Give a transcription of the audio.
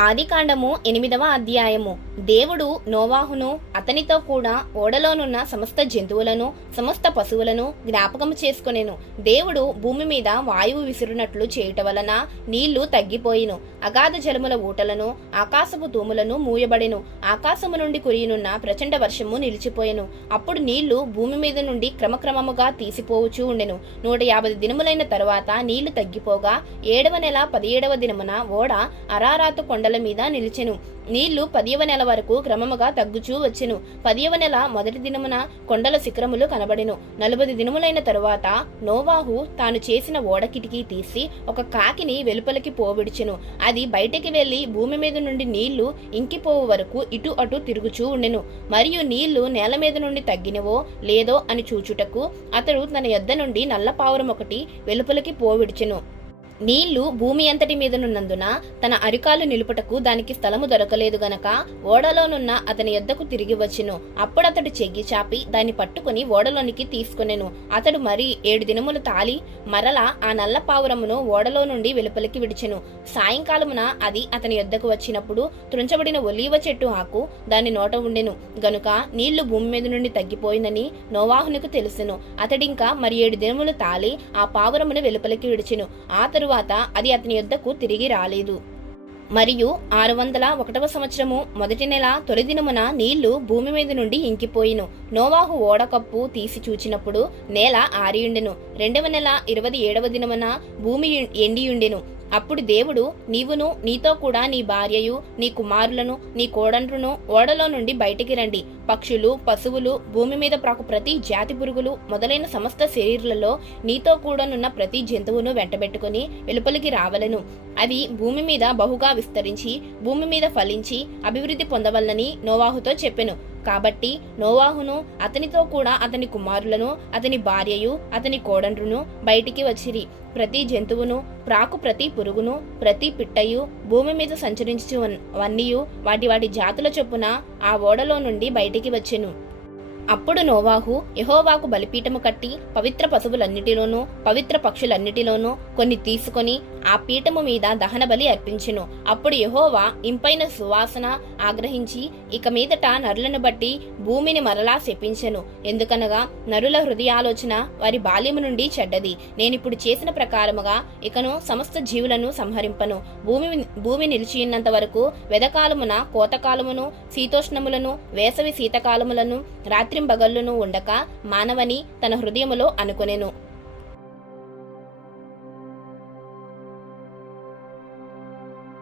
ఆదికాండము 8వ అధ్యాయము. దేవుడు నోవాహును అతనితో కూడా ఓడలోనున్న సమస్త జంతువులను సమస్త పశువులను జ్ఞాపకము చేసుకొనెను. దేవుడు భూమి మీద వాయువు విసురునట్లు చేయుట వలన నీళ్లు తగ్గిపోయిను. అగాధ జలముల ఊటలను ఆకాశపు తూములను మూయబడెను. ఆకాశము నుండి కురియునున్న ప్రచండ వర్షము నిలిచిపోయెను. అప్పుడు నీళ్లు భూమి మీద నుండి క్రమక్రమముగా తీసిపోవచ్చు ఉండెను. 150 దినములైన తరువాత నీళ్లు తగ్గిపోగా 7వ నెల 17వ దినమున ఓడ అరారాతు కొండల మీద నిలిచెను. నీళ్లు 10వ నెల వరకు క్రమముగా తగ్గుచూ వచ్చెను. 10వ నెల మొదటి దినమున కొండల శిఖరములు కనబడెను. 40 దినములైన తరువాత నోవాహు తాను చేసిన ఓడ కిటికీ తీసి ఒక కాకిని వెలుపలికి పోవిడిచెను. అది బయటికి వెళ్లి భూమి మీద నుండి నీళ్లు ఇంకిపోవు వరకు ఇటు అటు తిరుగుచూ ఉండెను. మరియు నీళ్లు నేల మీద నుండి తగ్గినవో లేదో అని చూచుటకు అతడు తన యొద్ద నుండి నల్ల పావురం ఒకటి వెలుపలికి పోవిడిచెను. నీళ్లు భూమి అంతటి మీదనున్నందున తన అరికాలు నిలుపుటకు దానికి స్థలము దొరకలేదు గనక ఓడలోనున్న అతని యొద్దకు తిరిగి వచ్చెను. అప్పుడతడు చెయ్యి చాపి దాన్ని పట్టుకుని ఓడలోనికి తీసుకొనెను. అతడు మరి 7 దినములు తాలి మరలా ఆ నల్ల పావురమును ఓడలో నుండి వెలుపలికి విడిచెను. సాయంకాలమున అది అతని యొద్దకు వచ్చినప్పుడు త్రుంచబడిన ఒలీవ చెట్టు ఆకు దాని నోట ఉండెను గనుక నీళ్లు భూమి మీద నుండి తగ్గిపోయిందని నోవాహునికి తెలుసెను. అతడింకా మరి 7 దినములు తాలి ఆ పావురమును వెలుపలికి విడిచెను. ఆ తరువాత అది అతని యొద్దకు తిరిగి రాలేదు. మరియు 601వ సంవత్సరము మొదటి నెల తొలి దినమున నీళ్లు భూమి మీద నుండి ఇంకిపోయిను. నోవాహు ఓడకప్పు తీసి చూచినప్పుడు నేల ఆరియుండెను. 2వ నెల 27వ దినమున భూమి ఎండియుండెను. అప్పుడు దేవుడు, నీవును నీతో కూడా నీ భార్యయు నీ కుమారులను నీ కోడండ్రును ఓడలో నుండి బయటికి రండి. పక్షులు పశువులు భూమి మీద ప్రాకు ప్రతి జాతి పురుగులు మొదలైన సమస్త శరీరులలో నీతో కూడానున్న ప్రతి జంతువును వెంటబెట్టుకుని వెలుపలికి రావలెను. అవి భూమి మీద బహుగా విస్తరించి భూమి మీద ఫలించి అభివృద్ధి పొందవలనని నోవాహుతో చెప్పెను. కాబట్టి నోవాహును అతనితో కూడా అతని కుమారులను అతని భార్యయు అతని కోడండ్రును బయటికి వచ్చిరి. ప్రతి జంతువును ప్రాకు ప్రతి పురుగును ప్రతి పిట్టయు భూమి మీద సంచరించువన్నీయు వాటి వాటి జాతుల చొప్పున ఆ ఓడలో నుండి బయటికి వచ్చెను. అప్పుడు నోవాహు యెహోవాకు బలిపీఠము కట్టి పవిత్ర పశువులన్నిటిలోనూ పవిత్ర పక్షులన్నిటిలోనూ కొన్ని తీసుకొని ఆ పీఠము మీద దహన బలి అర్పించెను. అప్పుడు యెహోవా ఇంపైన సువాసన ఆగ్రహించి ఇక మీదట నరులను బట్టి భూమిని మరలా శపించెను. ఎందుకనగా నరుల హృదయాలోచన వారి బాల్యము నుండి చెడ్డది. నేనిప్పుడు చేసిన ప్రకారముగా ఇకను సమస్త జీవులను సంహరింపను. భూమి నిలిచియున్నంత వరకు వెదకాలమున కోతకాలమును శీతోష్ణములను వేసవి శీతకాలములను రాత్రింబగళ్ళును ఉండక మానవని తన హృదయములో అనుకొనెను.